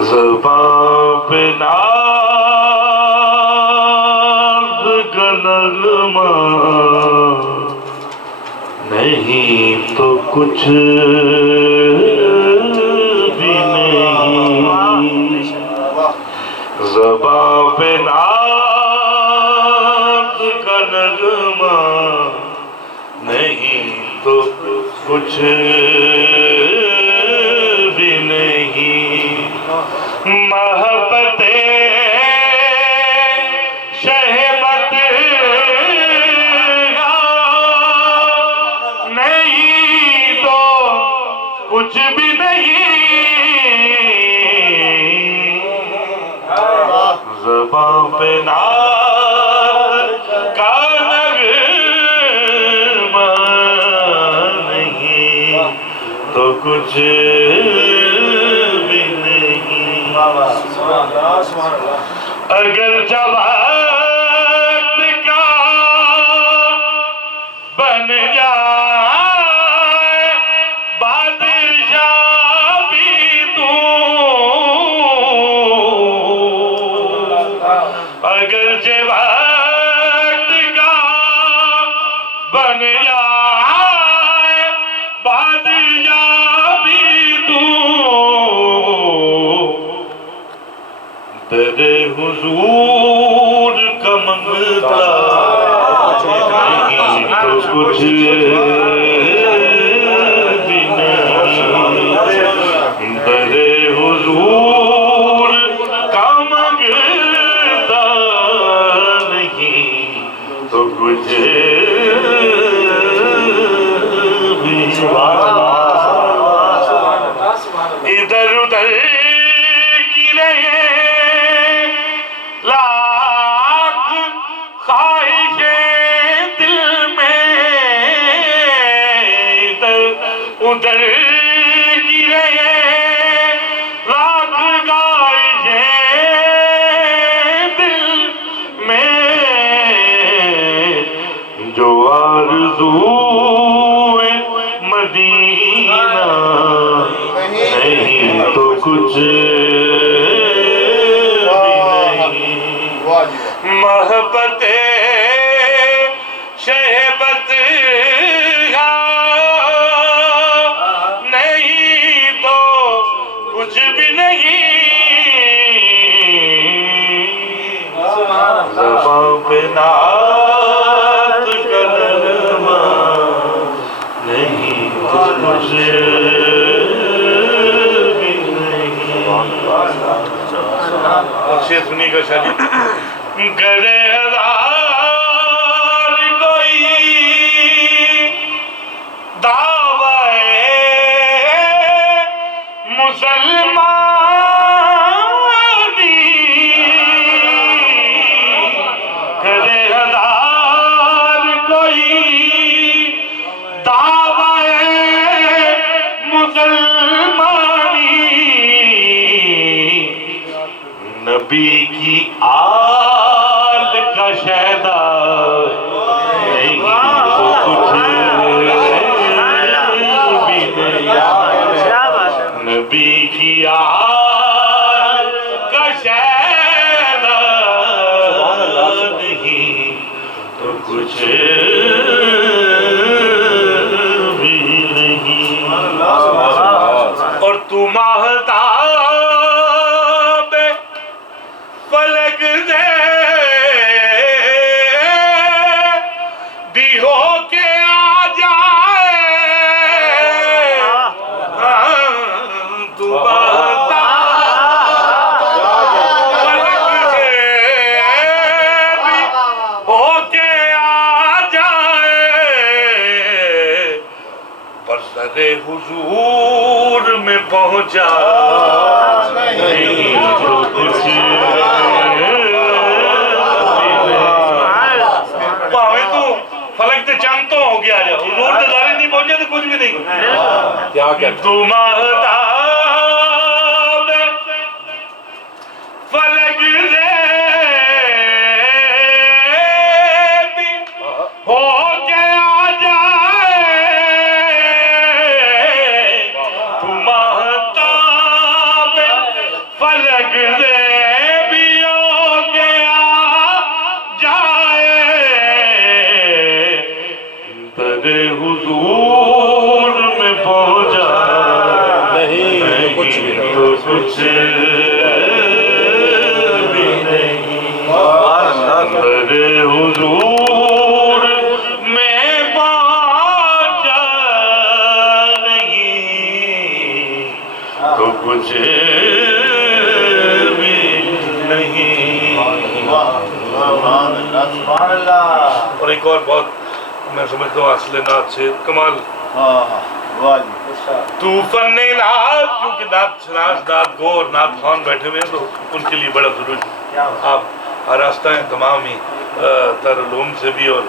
زباں پہ ناز کا نغمہ نہیں تو کچھ بھی نہیں، زباں پہ ناز کا نغمہ نہیں تو کچھ بھی نہیں، محبت شہبت نہیں تو کچھ بھی نہیں، زباں پہ ناز کا نغمہ نہیں تو کچھ بھی نہیں، اگر جب وقت کا بن جائے بادشاہ بھی تو، اگر جب وقت کا بن جائے بادشاہ بھی تو، در حضور کا منگتا نہیں تو کچھ بھی نہیں، در حضور کا منگتا نہیں تو کچھ بھی نہیں، ادھر ادھر کی رہے لاکھ خواہشیں دل میں، ادھر ادھر کی رہے لاکھ خواہشیں دل میں، جو آرزوئے مدینہ نہیں تو کچھ محبت شہبت نہیں تو کچھ بھی نہیں، زباں پہ ناز کا نغمہ نہیں تو کچھ بھی نہیں، شیخ سنی کا شاید گرے ہزار کوئی دعوی مسلمانی، گرے ہزار کوئی دعوی مسلمانی، نبی کی آل کا شہدا نہیں تو کچھ بھی نہیں، نبی کی آل کا شہدا نہیں تو کچھ بھی نہیں، اور تو ماہتاب فلک دے بھی ہو کے آ جائے، تو ماہتاب فلک دے بھی ہو کے آ جائے، پر سر حضور میں پہنچا نہیں تو کچھ فلک تے چند تو ہو گیا جا حضور تے دارے نہیں پہنچے تو کچھ بھی نہیں، کیا کہتے تو مہتاب فلک دے بھی ہو کے آ جائے، تو مہتاب لگتے بھی ہو کے آ جائے در حضور میں پہنچا نہیں تو کچھ بھی نہیں در حضور میں پہنچا نہیں تو کچھ بھی نہیں۔ اور ایک اور بہت میں سمجھتا ہوں اصل نعت سے کمال، تو فن نعت، کیونکہ نعت شناس، نعت گو اور نعت خوان بیٹھے ہوئے ہیں تو ان کے لیے بڑا ضروری ہے۔ آپ آراستہ ہیں تمام ہی ترعلوم سے بھی اور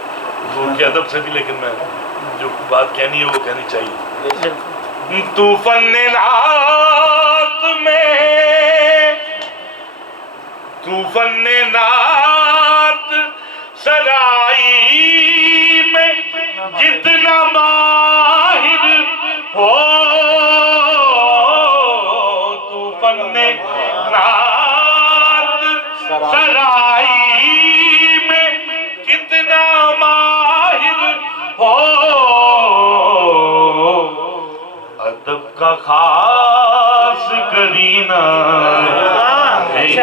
حضور کے ادب سے بھی، لیکن میں جو بات کہنی ہے وہ کہنی چاہیے۔ تو فن نعت میں، تو فن نعت سرائی میں جتنا ماہر ہو، تو فن نعت سرائی میں کتنا ماہر ہو، ادب کا خاص کرینہ نہیں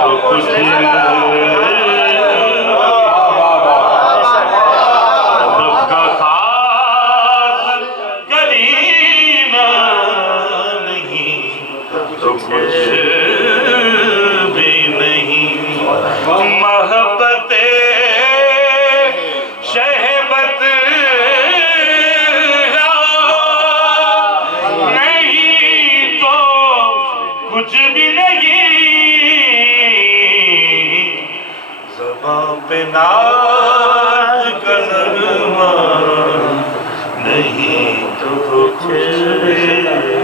تو کچھ محبت شہبت نہیں تو کچھ بھی نہیں، زبان پہ ناز کا نغمہ نہیں تو کچھ بھی نہیں۔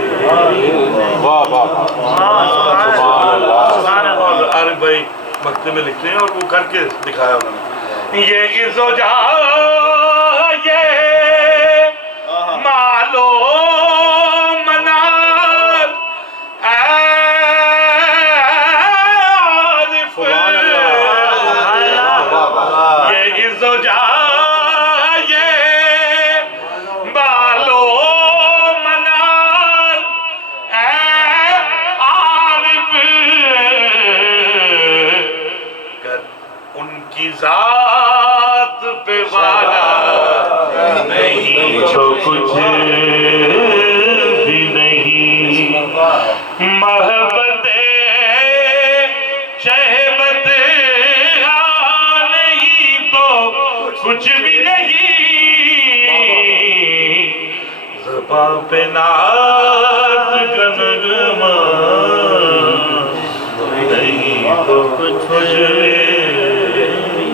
اور عارف بھائی مکتے میں لکھتے ہیں اور وہ کر کے دکھایا انہوں نے، یہ عزوجہ یہ مالو منار عارف، یہ عزوجہ یہ مالو منار عارف، ان کی ذات پہ والا نہیں تو کچھ بھی نہیں، محبت شہبت نہیں تو کچھ بھی نہیں، زبان پہ ناز کا نغمہ نہیں تو کچھ بھی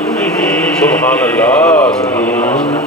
نہیں۔ سبحان اللہ۔